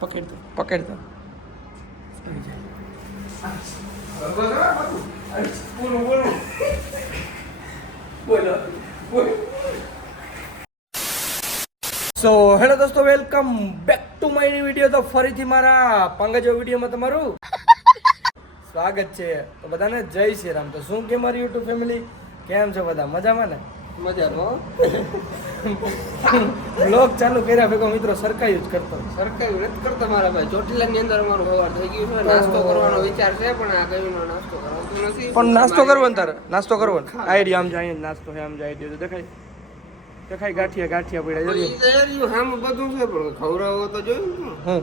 પકડ દો so hello દોસ્તો, welcome back to my video. તો ફરીથી મારા પાંગજો વિડીયોમાં તમારું સ્વાગત છે. તો બધાને જય શ્રી રામ. તો શું કે મારી યુટ્યુબ ફેમિલી, કેમ છો બધા? મજામાં ને? મજામાં. બ્લોગ ચાલુ કર્યા ભેગો મિત્રો સરકાયું જ કરતો. સરકારી નથી કરતા મારા ભાઈ. ચોટીલાની અંદર અમારું સવાર થઈ ગયું છે. નાસ્તો કરવાનો વિચાર છે, પણ આ કઈનો નાસ્તો કરાવતો નથી. પણ નાસ્તો કરવો ને તારે, નાસ્તો કરવો ને. આઈડિયા આમ જાય નાસ્તો છે, આમ જાય આઈડિયા દેખાય ગાંઠિયા પડ્યા ઈ તૈયારી હામ બધું છે, પણ ખવડાવો તો જોયું ને. હું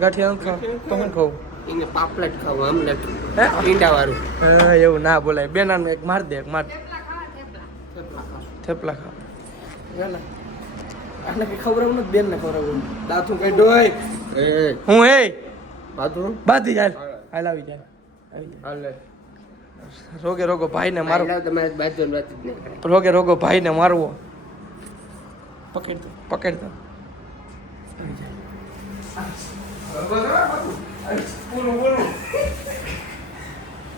ગાંઠિયા નથી ખાવ તો હું ખાઉં? એને પાપલેટ ખાવું, આમલેટ હે? ઈંડા વાળું. હા એવું ના બોલાય. બેનાને એક માર દે, એક માર થેપલા ખાવ. આને કઈ ખવડાવું નથી, બેન ને ખવડાવું. દાંતું કઈ ડોય હું હે બાથરૂમ બાધી હાલ હાલ આવી જાય હાલે રોગે રોગો ભાઈ ને મારવો. તમારે બાજુ વાત જ નહીં કરે. રોગે રોગો ભાઈ ને મારવો. પકડ દો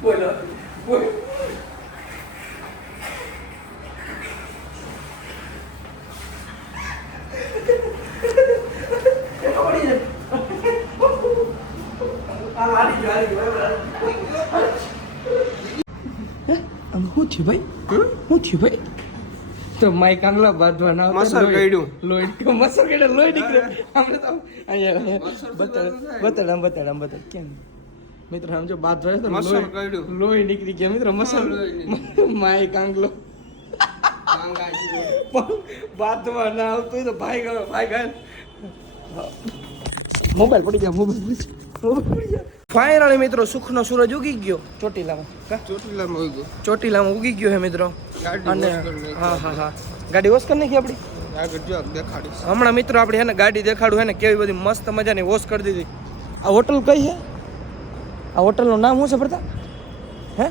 બોલો. શું થયું ભાઈ? તો માઈ કાંગલા બાંધવાના મસર ગળ્યું. લોહી નીકળે. આપણે તો અહીંયા બતાડ કેમ મિત્રો સમજો બાંધવા તો મસર ગળ્યું. લોહી નીકળી ગયા મિત્રો. મસર માઈ કાંગલો બાંધવા ના આવતું તો ભાઈ ગયો. મોબાઈલ પડી ગયા. ફાઇનલી મિત્રો સુખનો સૂરજ ઉગી ગયો ચોટીલામાં ઉગી ગયો હે મિત્રો. અને હા ગાડી વોશ કરી નાખી આપણી. હમણાં મિત્રો આપણે હે ને ગાડી દેખાડું હે ને કેવી બધી મસ્ત મજાની વોશ કરી દીધી. આ હોટલ કઈ છે? આ હોટલનું નામ શું છે પડતા? હે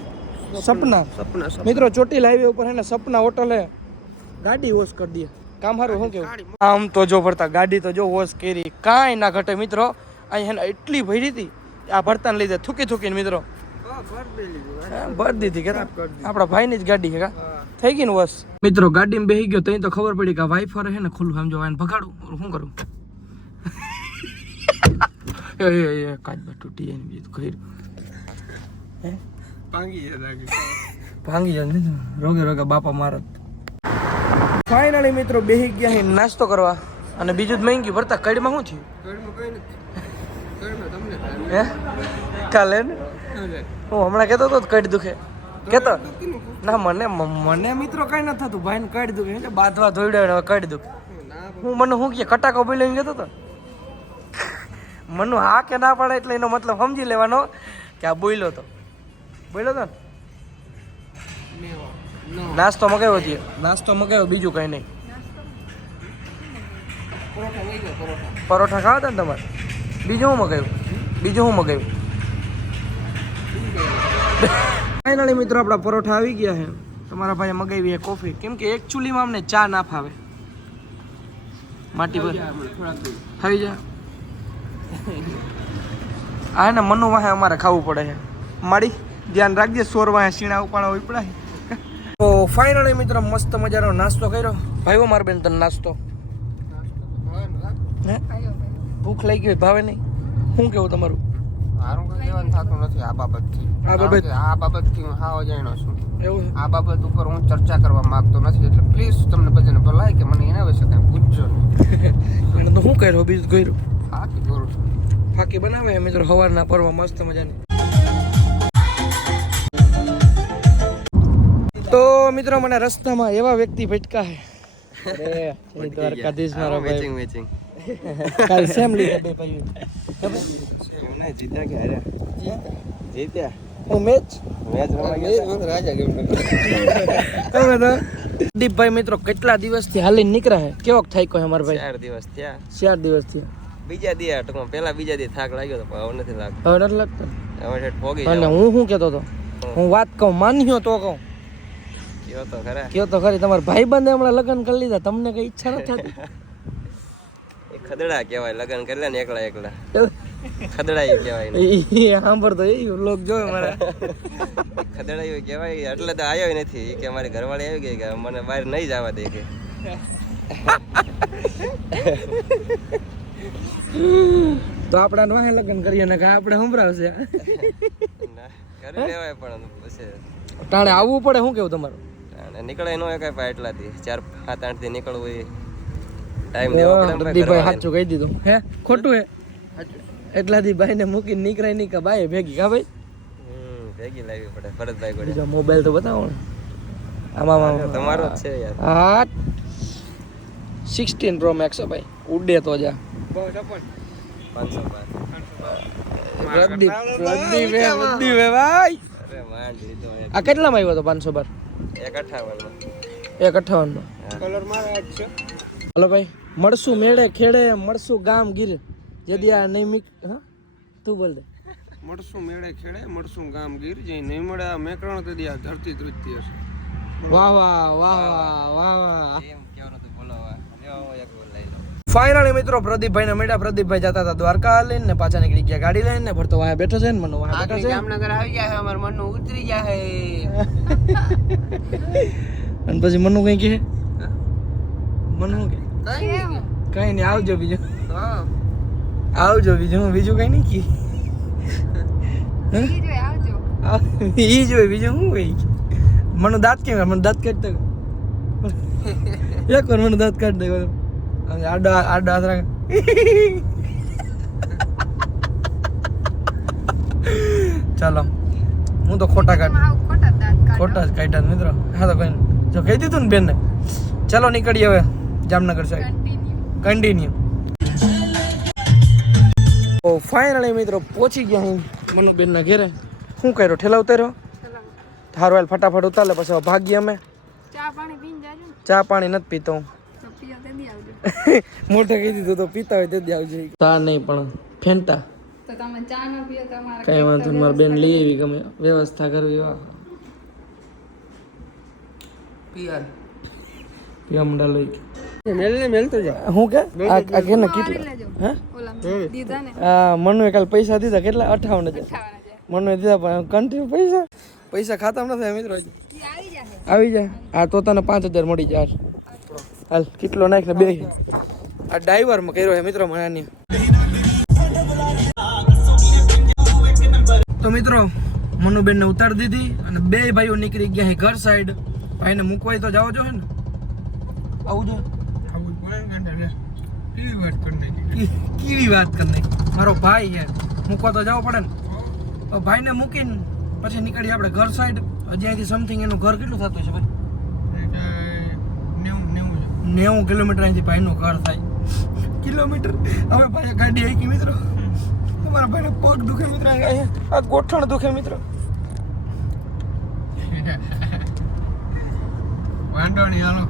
સપના મિત્રો. ચોટીલા હાઈવે ઉપર હે ને સપના હોટલ હે. ગાડી વોશ કરી દઈએ. કામ સારું શું કેવું? આમ તો જો પડતા ગાડી તો જો વોશ કરી કાંઈ ના ઘટે મિત્રો. અહીં હે ને એટલી ભરી હતી આ ભરતાને લીધે થૂકીને મિત્રો ભર દીધી કે આપણા ભાઈની જ ગાડી છે. થઈ ગઈ ને બસ મિત્રો. ગાડીમાં બેસી ગયો તો ખબર પડી કે વાઈફર છે ને ખુલ્લું સમજો એને ભગાડું. શું કરું? કાચ તૂટી એને બીજું કર્યું ભાંગી જાય રોગે બાપા મારત. ફાઇનલી મિત્રો બેસી ગયા છે નાસ્તો કરવા. અને બીજું જ માંગ્યું ભરતા. કડીમાં શું થયું? હે કાલે ને હું હમણાં કહેતો હતો કડી દુખે કેતો ના. મને મિત્રો કઈ નથી થતું. ભાઈ ને કડી દુખે બાંધવા ધોઈડ્યા હવે કડી દુખે. મને શું કે કટાકો બોલી કહેતો હતો. મનુ હા કે ના પાડે એટલે એનો મતલબ સમજી લેવાનો કે આ બોલ્યો તો ને. નાસ્તો મગાવ્યો છે. બીજું કઈ નહીં. પરોઠા ખાવા હતા ને તમારે? બીજું શું મગાવ્યું? ફાઇનલી મિત્રો આપણા પરોઠા આવી ગયા છે. તમારા ભાઈએ મગાવી છે કોફી. કેમ કે એકચ્યુઅલીમાં અમને ચા ના ફાવે. માટી પર થઈ જાય. આ ને મનુ વાહે અમારે ખાવું પડે છે. માડી ધ્યાન રાખજે. સોર વાહે સીણા ઉપાડા હોય પડાય. તો ફાઇનલી મિત્રો મસ્ત મજાનો નાસ્તો કર્યો. ભાઈઓ મારા બેન તને નાસ્તો ભૂખ લાગી ગઈ ભાવે નહીં. શું કેવું તમારું? મારું કઈ કહેવાનું થતું નથી આ બાબતથી. હું હાવ જાણ્યો છું. એવું આ બાબત ઉપર હું ચર્ચા કરવા માંગતો નથી. એટલે પ્લીઝ તમને બધાને ભલાય કે મને એના વિશે કઈ પૂછજો નહીં. એને તો શું કર્યો? બીજું કર્યું ફાકી કરું છું. ફાકી બનાવે મિત્રો સવારના પરવા મસ્ત મજાની. તો મિત્રો મને રસ્તામાં એવા વ્યક્તિ ભટકા છે. દ્વારકાધીશ મારો ભાઈ મેચિંગ કાલ સેમ લીધા બે ભાઈઓ. જીત્યા હું મેચ રાજા ગેમ. દીપભાઈ મિત્રો કેટલા દિવસથી હાલીને નીકળ્યા છે. કેવો થાય કોઈ અમારા ભાઈ? 4 દિવસ થયા. 4 દિવસ થયા. બીજા દી ટૂંકમાં પેલા બીજા દી થાક લાગ્યો તો હવે નથી લાગતો. હવે નથી લાગતો. હવે ઠેઠ પોગી અને હું શું કહેતો હતો? હું વાત કહું માન્યો તો કહું કયો તો ખરી. તમારા ભાઈ બંધ હમણાં લગ્ન કરી લીધા. તમને કઈ ઈચ્છા નથી થતી? ખદડા કહેવાય લગન કરી લે ને એકલા એકલા ખદડા કહેવાય એ સાંભળતો એ લોક જોયો મારા ખદડા કહેવાય એટલે તો આવ્યો નથી કે મારી ઘરવાળી આવી ગઈ કે મને બહાર નહીં જવા દે કે તો આપણા વાહે લગ્ન કરીએ ને કે આપણે સંભળાવશે કરી લેવાય પણ પછી ટાણે આવવું પડે. શું કેવું તમારું? નીકળે ન હોય કઈ એટલાથી 4-7-8 થી નીકળવું એ ટાઈમ દેવો પડે. પ્રદીપભાઈ સાચું કહી દીધું હે ખોટું હે? એટલાથી ભાઈને મૂકીને નીકળાય નહીં કે બાય ભેગી કા ભાઈ ભેગી લાવવી પડે ભરતભાઈ જોડે. બીજો મોબાઈલ તો બતાવો ને. આમાં તમારો જ છે યાર. હા 16 Pro Max ભાઈ ઉડે તો જા. 500 પ્રદીપ ભાઈ અરે માંડ લીધો આ કેટલામાં આવ્યો તો 500 બાર? 158 માં કલર મારા જ છે. હલો ભાઈ મળશું મેળે ખેડે મળશું ગામ ગીર જદી આ નહીં મીક. હા તું બોલ દે. મળશું મેળે ખેડે મળશું ગામ ગીર જઈ નહીં મળે આ મેકરણ તો આ ધરતી ધ્રુજતી હશે. વાહ વાહ વાહ વાહ વાહ વાહ. એમ કેવાનું તો બોલો હવે લેવો એક બોલ લઈ લો. ફાઇનલી મિત્રો પ્રદીપભાઈ ને મળ્યા. પ્રદીપભાઈ જતા હતા દ્વારકા લઈને ને પાછા નીકળી ગયા ગાડી લઈને ને ભરતો વાયા બેઠો છે ને મનો વાયા બેઠો છે. જામનગર આવી જાય અમાર મનનું ઉતરી જાય. અને પછી મનુ કઈ કે મનુ કે કઈ કઈ નહીં આવજો બીજું હા આવજો બીજું કઈ નહીં કી ઈ જોઈ બીજું શું હોય. મને દાંત કેમ મને દાંત કાઢતા એક વાર મને દાંત કાઢ દે આડા હાથ રાખ. ચાલો હું તો ખોટા કાઢ ખોટા જ કાઢ્યા મિત્રો. હા તો કઈ જો કહી દીધું ને બેન ને. ચાલો નીકળીએ હવે જામનગર સાઈડ કન્ટિન્યુ. ઓ ફાઇનલી મિત્રો પહોંચી ગયા અહીં મનુબેન ના ઘેરે. શું કર્યો ઠેલા ઉતાર્યો? હારું હાલ ફટાફટ ઉતાર લે પછી ભાગીએ અમે. ચા પાણી નથી પીતો હું. મોઢે કહી દીધું તો પીતા હોય તે આવજે. ચા નહીં પણ ફેંટા કઈ વાંધો નહીં. મારી બેન લઈ આવી ગમે વ્યવસ્થા કરવી. પીવા લઈ મેલતો જા હું કે આ કેને કેટલા હા મનુએ કાલ પૈસા દીધા કેટલા 58,000 મનુએ દીધા પણ કન્ટિન્યુ પૈસા ખાતા નથી મિત્રો. આવી જાય આ તો તને 5,000 મળી જાય. હાલ કેટલો નાખ ને બે આ ડ્રાઈવરમાં કર્યો છે મિત્રો મને. તો મિત્રો મનુબેન ને ઉતારી દીધી અને બે ભાઈઓ નીકળી ગયા ઘર સાઈડ. ભાઈને મૂકવાય તો જાવ જો હે ને આવું જો કેવી વાત કરી મારો ભાઈ છે મૂકવા તો જવો પડે ને. તો ભાઈને મૂકીને પછી નીકળી આપણે ઘર સાઈડ. હજી અહીંથી સમથિંગ એનું ઘર કેટલું થતું છે ભાઈ? 90 કિલોમીટર અહીંથી ભાઈનું ઘર થાય. કિલોમીટર હવે ભાઈ ગાડી આવી મિત્રો. તમારા ભાઈને પગ દુખે મિત્રો. આ ગોઠણ દુખે મિત્રો. વાંધો નહીં હાલો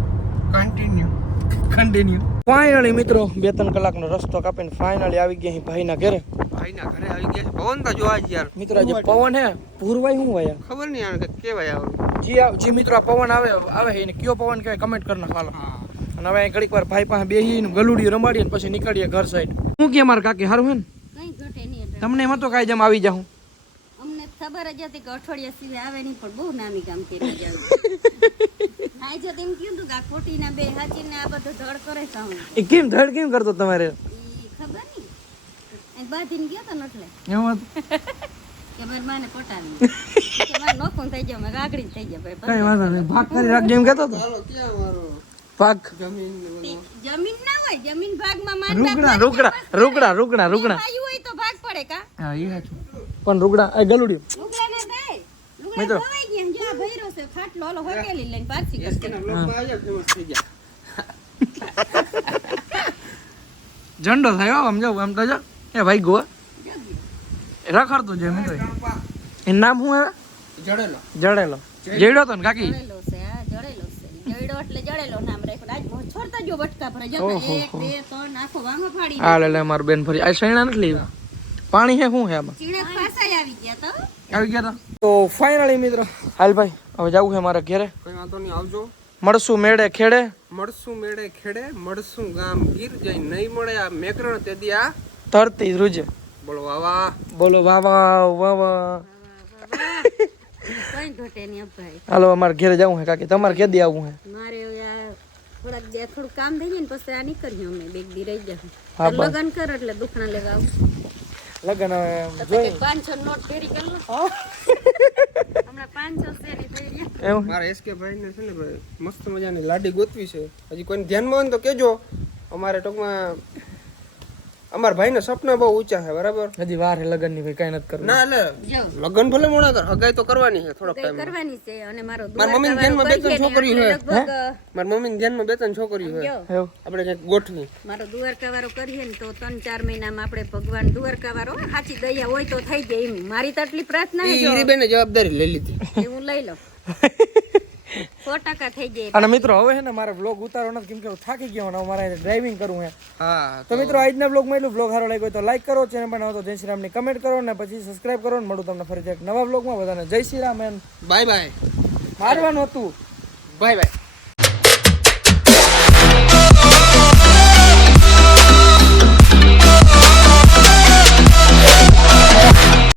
કન્ટિન્યુ. ફાઇનલી મિત્રો 2-3 કલાકનો રસ્તો કાપીને ફાઇનલી આવી ગયા ભાઈના ઘરે. ભાઈના ઘરે આવી ગયા છે. પવન તો જોવા જ યાર મિત્રો જે પવન હે પૂરવાય શું હોય ખબર નહીં આને કેવાય આવે. જી મિત્રો આ પવન આવે એને કયો પવન કહેવાય કમેન્ટ કરી નાખો હાલો. અને હવે ઘડીક વાર ભાઈ પાસે બેસીને ગલુડિયું રમાડીએ ને પછી નીકળીએ ઘર સાઈડ. શું કે મારા કાકી હારું હે ને? કઈ ઘટે નહીં. તમને એમાં તો કાંઈ જેમ આવી જાઉં. અમને ખબર જ હતી કે અઠવાડિયા સિવાય આવે નહીં પણ બહુ નામી કામ કરી જાવ. આઈ જો તેમ કીધું કે આ ખોટીના બે હાચીને આ બધું ધડ કરે છે હું. એ કેમ ધડ કેમ કરતો તમારે? ઈ ખબર નહીં. અને બાધીને ગયો તો નટલે એમાં કે મારી માને પટાવી કે મારે નોખું થઈ જાય મેં ગાગડી થઈ જાય ભાઈ. કઈ વાંધો નહીં ભાગ કરી રાખજે એમ કહેતો હતો. ચાલો ક્યાં મારો ભાગ જમીન ના હોય જમીન ભાગમાં માર રૂગડા આયુ હોય તો ભાગ પડે કા. હા એ સાચું પણ રૂગડા એ ગલુડિયું લુગડા ના થાય. લુગડા મિત્રો. ખવાઈ ગયા જો આ ભઈરો છે ખાટલો ઓલો હોટેલી લઈને પાછી કરશે. એના બ્લોગમાં આવ્યા ફેમસ થઈ ગયા. ઝંડો થયો આમ જાવ આમ તો જો એ ભાઈ ગો રખડતો જાય મિત્રો. એનું નામ શું આવે? જડેલો જડેલો જેડો તો ને કાકી. જડેલો છે આ જડેલો છે જડેલો એટલે જડેલો નામ રાખ્યું. આજ છોડતા જો બટકા ભરે જો 1 2 3 આખો વાંગો ફાડી આ લે માર બેન ફરી આ સૈણા નથી લેવા. પાણી હે શું હે આમાં? ચીણા પાસાય આવી ગયા તો આવી ગયા તો ફાઇનલી મિત્રો હાલ ભાઈ હવે જવું છે મારા ઘરે. કઈ વાંધો નહીં આવજો. મળશું મેળે ખેડે મળશું મેળે ખેડે મળશું ગામ ગીર જઈ નહીં મળે આ મેકરણ તે દી આ ધરતી ધ્રુજે. બોલો વાવા. બોલો વાવા વાવા. કઈ ઘટે નહીં ભાઈ. હાલો અમારે ઘેરે જવું હે કાકી, તમારે કેદી આવવું હે? મારે હવે આ થોડું કામ થઈ જાય ને પછી આ નીકળીએ અમે બે દી રહી જાય. હા, બસ. લગન કર એટલે દુખણા લેવા આવું. લગન હવે તો જોઈ 500 નોટ ફેરી કરી લો. હમણાં 500 શેરી થઈ રહ્યા. એવું મારા એસકે ભાઈ ને છે ને ભાઈ મસ્ત મજાની લાડી ગોતવી છે. હજી કોઈને ધ્યાનમાં હોય ને તો કેજો. અમારે ટૂંકમાં અમારા ભાઈના સપના બહુ ઊંચા છે બરાબર. હજી વાર હે લગન ની, ભાઈ કઈ નથી કરવું. ના એટલે જો લગન ભલે મોડા કર, હગાઈ તો કરવાની છે થોડાક કઈ ટાઈમ. કરવાની છે અને મારો મારા મમ્મીને ધ્યાનમાં બે ત્રણ છોકરીઓ છે. લગભગ મારા મમ્મીને ધ્યાનમાં બે ત્રણ છોકરીઓ છે. જો એવું આપણે ક્યાંક ગોઠવી. મારો દ્વારકા વાળો કરીએ ને તો 3-4 મહિનામાં આપણે ભગવાન દ્વારકા વાળો સાચી દયા હોય તો થઈ જાય એમ. મારી તો આટલી પ્રાર્થના છે જો હીરીબેને જવાબદારી લઈ લીધી. એ હું લઈ લઉં 100% થઈ જાય. અને મિત્રો હવે છે ને મારે વ્લોગ ઉતારવો નથી, કેમ કે હું થાકી ગયો અને મારે ડ્રાઇવિંગ કરવું હે. હા તો મિત્રો આજના વ્લોગમાં એટલું. વ્લોગ સારો લાગ્યો તો લાઈક કરો, ચેનલ પર નવો તો જય શ્રી રામની કમેન્ટ કરો ને પછી સબસ્ક્રાઇબ કરો ને મળું તમને ફરીથી એક નવા વ્લોગમાં. બધાને જય શ્રી રામ. એમ બાય બાય. મારવાનું હતું. Bye by.